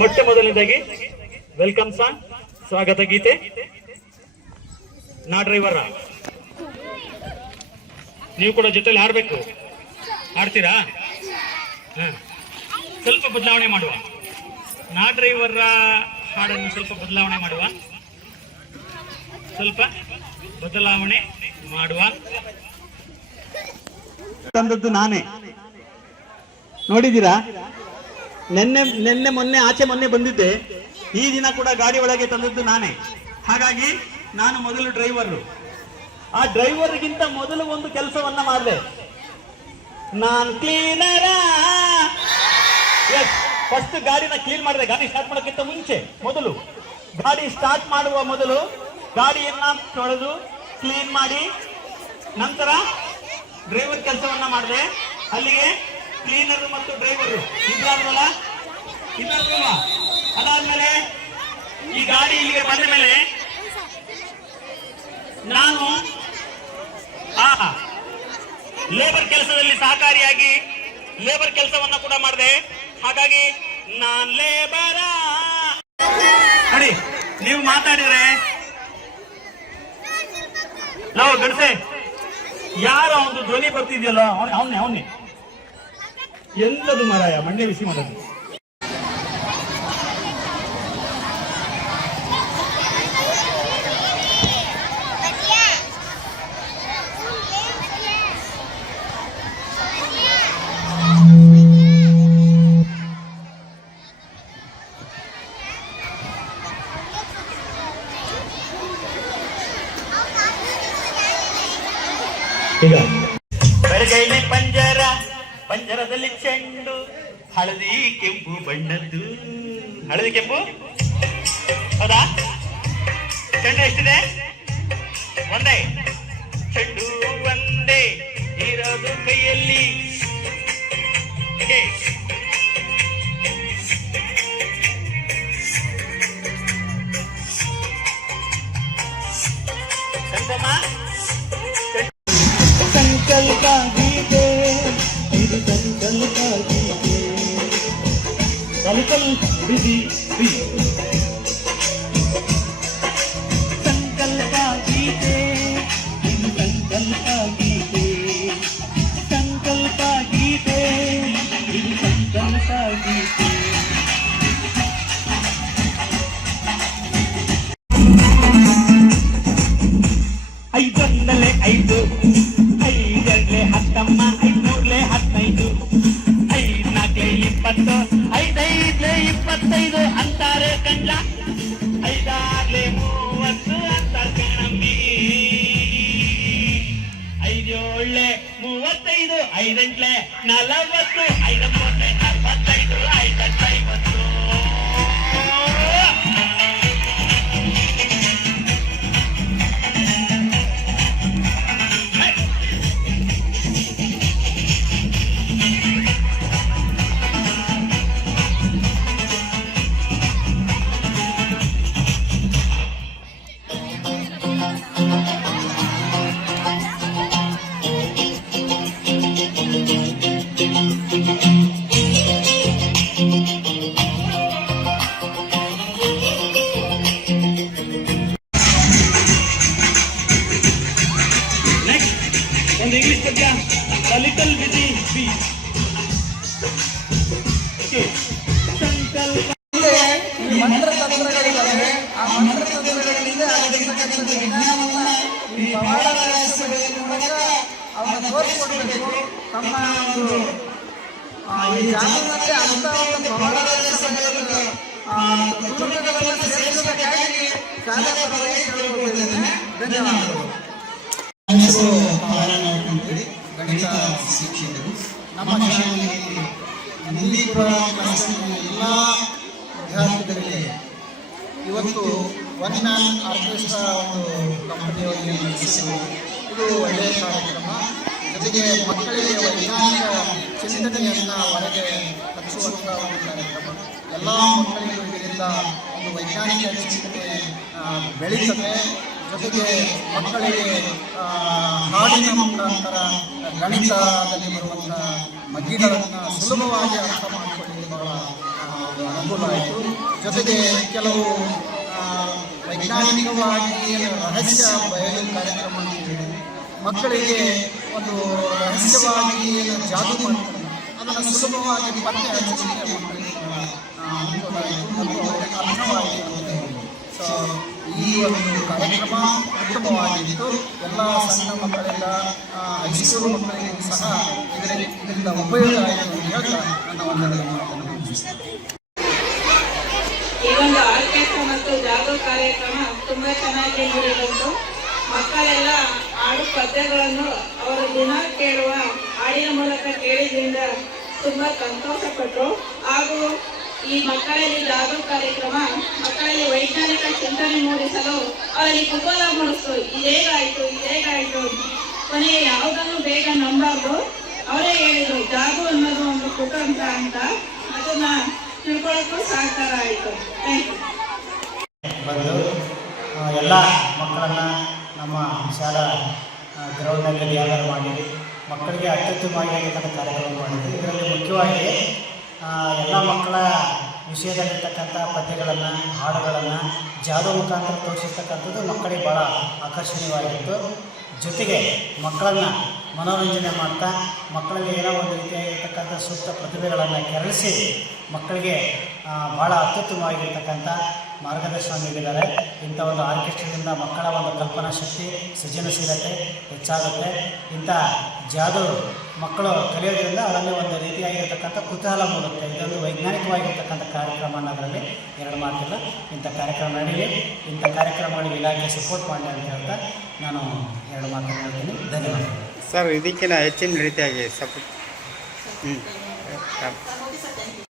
ಮೊಟ್ಟ ಮೊದಲನೇದಾಗಿ welcome song, ಸ್ವಾಗತ ಗೀತೆ. ನಾ ಡ್ರೈವರ, ನೀವು ಕೂಡ ಜೊತೆಲಿ ಹಾಡಬೇಕು. ಹಾಡ್ತೀರಾ? ಸ್ವಲ್ಪ ಬದಲಾವಣೆ ಮಾಡುವ. ನಾ ಡ್ರೈವರ ಹಾಡನ್ನು ಸ್ವಲ್ಪ ಬದಲಾವಣೆ ಮಾಡುವ. ತಂದದ್ದು ನಾನೇ, ನೋಡಿದ್ದೀರಾ? ನೆನ್ನೆ ಮೊನ್ನೆ ಆಚೆ ಮೊನ್ನೆ ಬಂದಿದ್ದೆ. ಈ ದಿನ ಕೂಡ ಗಾಡಿ ಒಳಗೆ ತಂದದ್ದು ನಾನೇ. ಹಾಗಾಗಿ ನಾನು ಮೊದಲು ಡ್ರೈವರು. ಆ ಡ್ರೈವರ್ಗಿಂತ ಮೊದಲು ಒಂದು ಕೆಲಸವನ್ನ ಮಾಡಿದೆ. ನಾನು ಕ್ಲೀನರ. ಫಸ್ಟ್ ಗಾಡಿನ ಕ್ಲೀನ್ ಮಾಡಿದೆ. ಗಾಡಿ ಸ್ಟಾರ್ಟ್ ಮಾಡೋಕ್ಕಿಂತ ಮುಂಚೆ ಗಾಡಿ ಸ್ಟಾರ್ಟ್ ಮಾಡುವ ಮೊದಲು ಗಾಡಿಯನ್ನ ತೊಳೆದು ಕ್ಲೀನ್ ಮಾಡಿ ನಂತರ ಡ್ರೈವರ್ ಕೆಲಸವನ್ನ ಮಾಡಿದೆ. ಅಲ್ಲಿಗೆ ಕ್ಲೀನರ್ ಮತ್ತು ಡ್ರೈವರು ಇದ್ದಾರಲ್ಲ. ಅದಾದ್ಮೇಲೆ ಈ ಗಾಡಿ ಇಲ್ಲಿಗೆ ಬಂದ ಮೇಲೆ ನಾನು ಲೇಬರ್ ಕೆಲಸದಲ್ಲಿ ಸಹಕಾರಿಯಾಗಿ ಲೇಬರ್ ಕೆಲಸವನ್ನ ಕೂಡ ಮಾಡಿದೆ. ಹಾಗಾಗಿ ನಾನ್ ಲೇಬರ. ನೋಡಿ, ನೀವು ಮಾತಾಡಿದ್ರೆ ನಾವು ಗಣಸೆ ಯಾರ ಒಂದು ಧ್ವನಿ ಬರ್ತಿದ್ಯಲ್ಲ ಅವನ್ನೇ ಎಂತದು ಮರಾಯ ಮಂಡ್ಯ ಬಿಸಿ ಮಾಡೋದು. ಈಗ ಬೆಳಗೈಲಿ ಪಂಜರದಲ್ಲಿ ಚೆಂಡು ಹಳದಿ ಕೆಂಪು ಬಣ್ಣದ್ದು. ಹಳದಿ ಕೆಂಪು ಹೌದಾ? ಚೆಂಡು ಎಷ್ಟಿದೆ? ಒಂದೇ ಚೆಂಡು, ಒಂದೇ ಇರೋದು ಕೈಯಲ್ಲಿ. ಸಂಕಲ್ಪ ಗೀತೆ, ಇದು ಸಂಕಲ್ಪ ಗೀತೆ. ಕಲಿಕಲ್ ಬಿಸಿ ಸಂಕಲ್ಪ ಗೀತೆ, ಇದು ಸಂಕಲ್ಪ ಗೀತೆ. ಸಂಕಲ್ಪ ಗೀತೆ, ಇದು ಸಂಕಲ್ಪ ಗೀತೆ. ಐದೊಂದಲೆ ಐದು, ಐದರಲೆ ಹತ್ತಮ್ಮ, ಐದೂರ್ಲೆ 15, ಐದ್ನಾಲ್ಕಲೆ 20, ಐದೈದ್ಲೆ 25 ಅಂತಾರೆ ಕಂಡ್ಲ. ಐದಾರ್ಲೆ 30 ಅಂತಾರೆ ಕಣಮ್ಮಿ. ಐದೇಳ್ಲೆ 35, ಐದೆಂಟ್ಲೆ 40, ಐದೊಂಬತ್ಲೆ 45, ಐದೆಂಟ್ಲೆ 50. ಒಂದು ಇಂಗ್ಲಿಷ್ ಪದ್ಯ, ಲಿಟಲ್ ಬಿಸಿ ಬೀಚ್. ಸಂಕಲ್ಪ ಮಂತ್ರತಂತ್ರಗಳಿದ್ದಾವೆ. ಆ ಮಂತ್ರತಂತ್ರಗಳಿಂದ ಆಗಿರ್ತಕ್ಕಂಥ ವಿಜ್ಞಾನವನ್ನ ಈ ಪವಾಡ ರಹಸ್ಯಗಳ ಮೂಲಕ ಅವನ್ನ ತೋರಿಸಿಕೊಡಬೇಕು. ತಮ್ಮ ಒಂದು ಈ ಜಾಗದಲ್ಲಿ ಅಂತ ಒಂದು ಪವಾಡ ರಹಸ್ಯಗಳನ್ನು ತುಣುಕುಗಳನ್ನು ಸೇರಿಸಬೇಕಾಗಿ ಶಾಲೆಗಳಿಗೆ ಕೇಳಿಕೊಳ್ಳುತ್ತೇನೆ. ಧನ್ಯವಾದಗಳು. ನನ್ನ ಹೆಸರು ಪಾಲನಾಥ್ ಅಂತೇಳಿ, ಗಣಿತ ಶಿಕ್ಷಕರು. ನಮ್ಮ ಶಾಲೆಯಲ್ಲಿ ನಂದೀಪುರ ಕ್ಲಾಸಿನ ಎಲ್ಲ ವಿದ್ಯಾರ್ಥಿಗಳಿಗೆ ಇವತ್ತು ಒನ್ ಮ್ಯಾನ್ ಆರ್ಕೆಸ್ಟ್ರಾ ಒಂದು ಕಂಪನಿಯವರಿಗೆ ನಡೆಸಿದರು. ಇದು ಒಳ್ಳೆಯ ಕಾರ್ಯಕ್ರಮ. ಜೊತೆಗೆ ಮಕ್ಕಳಿಗೆ ವೈಜ್ಞಾನಿಕ ಚಿಂತನೆಯನ್ನು ಹೊರಗೆ ಹಚ್ಚುವಂಥ ಒಂದು ಕಾರ್ಯಕ್ರಮ. ಎಲ್ಲ ಮಕ್ಕಳಿಗೂ ಇದರಿಂದ ಒಂದು ವೈಜ್ಞಾನಿಕ ಚಿಂತನೆ ಬೆಳೀತದೆ. ಜೊತೆಗೆ ಮಕ್ಕಳಿಗೆ ಹಾಡಿನ ಮುಖಾಂತರ ಗಣಿತದಲ್ಲಿ ಬರುವಂಥ ಮಗ್ಗಿಗಳನ್ನು ಸುಲಭವಾಗಿ ಅರ್ಥ ಮಾಡಿಕೊಳ್ಳಿ ಬಹಳ ಅನುಕೂಲ ಆಯಿತು. ಜೊತೆಗೆ ಕೆಲವು ವೈಜ್ಞಾನಿಕವಾಗಿ ರಹಸ್ಯ ಬಯಲು ಕಾರ್ಯಕ್ರಮ ಅಂತ ಹೇಳಿ ಮಕ್ಕಳಿಗೆ ಒಂದು ರಹಸ್ಯವಾಗಿ ಏನು ಜಾದು ಮಾಡ್ತಾರೆ ಅದನ್ನು ಸುಲಭವಾಗಿ ಪತ್ತೆ ಹಚ್ಚಲಿಕ್ಕೆ ಮಕ್ಕಳಿಗೆ ಅನುಕೂಲ ಆಯಿತು ಮತ್ತು ಅವರಿಗೆ ಅರ್ಥವಾಯಿತು ಅಂತ ಹೇಳಿ. ಸೊ ಈ ಒಂದು ಕಾರ್ಯಕ್ರಮ ಉತ್ತಮವಾಗಿತ್ತು. ಎಲ್ಲ ಸಣ್ಣ ಮಕ್ಕಳಿಂದ ಹೈಸ್ಕೂಲ್ ಮಕ್ಕಳಿಗೆ ಸಹ ಇದರಿಂದ ಉಪಯೋಗ ಆಯಿತು ಅಂತ ಹೇಳ್ತಾ ನನ್ನ ಒಂದೆರಡು ಮಾತನ್ನು ಮುಗಿಸ್ತೇನೆ. ಈ ಒಂದು ಆರ್ಕೆಸ್ಟ್ರಾ ಮತ್ತು ಜಾಗೋ ಕಾರ್ಯಕ್ರಮ ತುಂಬಾ ಚೆನ್ನಾಗಿ ನಡೆಯಿತು. ಮಕ್ಕಳೆಲ್ಲ ಹಾಡು ಪದ್ಯಗಳನ್ನು ಅವರು ದಿನ ಕೇಳುವ ಹಾಡಿನ ಮೂಲಕ ಕೇಳಿದ್ರಿಂದ ತುಂಬಾ ಸಂತೋಷಪಟ್ಟರು. ಹಾಗೂ ಈ ಮಕ್ಕಳಲ್ಲಿ ಜಾಗೋ ಕಾರ್ಯಕ್ರಮ ಮಕ್ಕಳಲ್ಲಿ ವೈಜ್ಞಾನಿಕ ಚಿಂತನೆ ಮೂಡಿಸಲು ಅವರಲ್ಲಿ ಕುತೂಹಲ ಮೂಡಿಸ್ತು. ಇದೇಗಾಯ್ತು ಕೊನೆಗೆ ಯಾವುದನ್ನು ಬೇಗ ನಂಬಾರ್ದು. ಅವರೇ ಹೇಳಿದ್ರು ಜಾಗೋ ಅನ್ನೋದು ಒಂದು ಕುತಂತ್ರ ಅಂತ. ಅದನ್ನ ತಿಳ್ಕೊಳ್ಳೋಕ್ಕೂ ಸಹಕಾರ ಆಯಿತು. Thank you. ಬಂದು ಎಲ್ಲ ಮಕ್ಕಳನ್ನು ನಮ್ಮ ಶಾಲಾ ಗ್ರೌಂಡ್ನಲ್ಲಿ ಗ್ಯಾದರ್ ಮಾಡಿ ಮಕ್ಕಳಿಗೆ ಅತ್ಯುತ್ತಮವಾಗಿರ್ತಕ್ಕಂಥ ಕಾರ್ಯಕ್ರಮ ಮಾಡಿದ್ವಿ. ಇದರಲ್ಲಿ ಮುಖ್ಯವಾಗಿ ಎಲ್ಲ ಮಕ್ಕಳ ವಿಷಯದಲ್ಲಿರ್ತಕ್ಕಂಥ ಪದ್ಯಗಳನ್ನು ಹಾಡುಗಳನ್ನು ಜಾದೂ ಮುಖಾಂತರ ತೋರಿಸಿರ್ತಕ್ಕಂಥದ್ದು ಮಕ್ಕಳಿಗೆ ಭಾಳ ಆಕರ್ಷಣೀಯವಾಗಿತ್ತು. ಜೊತೆಗೆ ಮಕ್ಕಳನ್ನು ಮನೋರಂಜನೆ ಮಾಡ್ತಾ ಮಕ್ಕಳಿಗೆ ಏನೋ ಒಂದು ರೀತಿಯಾಗಿರ್ತಕ್ಕಂಥ ಸೂಕ್ತ ಪ್ರತಿಭೆಗಳನ್ನು ಕೆರಳಿಸಿ ಮಕ್ಕಳಿಗೆ ಭಾಳ ಅತ್ಯುತ್ತಮವಾಗಿರ್ತಕ್ಕಂಥ ಮಾರ್ಗದರ್ಶನ ನೀಡಿದ್ದಾರೆ. ಇಂಥ ಒಂದು ಆರ್ಕೆಸ್ಟ್ರಾದಿಂದ ಮಕ್ಕಳ ಒಂದು ಕಲ್ಪನಾ ಶಕ್ತಿ, ಸೃಜನಶೀಲತೆ ಹೆಚ್ಚಾಗುತ್ತೆ. ಇಂಥ ಜಾದು ಮಕ್ಕಳು ಕಲಿಯೋದ್ರಿಂದ ಅವರಲ್ಲಿ ಒಂದು ರೀತಿಯಾಗಿರ್ತಕ್ಕಂಥ ಕುತೂಹಲ ಮೂಡುತ್ತೆ. ಇದೊಂದು ವೈಜ್ಞಾನಿಕವಾಗಿರ್ತಕ್ಕಂಥ ಕಾರ್ಯಕ್ರಮ ಅನ್ನೋದರಲ್ಲಿ ಎರಡು ಮಾತಿಲ್ಲ. ಇಂಥ ಕಾರ್ಯಕ್ರಮ ನಡೀಲಿ, ಇಂಥ ಕಾರ್ಯಕ್ರಮಗಳಿಗೆ ಇಲಾಖೆ ಸಪೋರ್ಟ್ ಮಾಡಿ ಅಂತ ಹೇಳ್ತಾ ನಾನು ಎರಡು ಮಾತನ್ನು ಹೇಳ್ತೀನಿ. ಧನ್ಯವಾದ ಸರ್. ಇದಕ್ಕಿಂತ ಹೆಚ್ಚಿನ ರೀತಿಯಾಗಿ ಸಪೋರ್ಟ್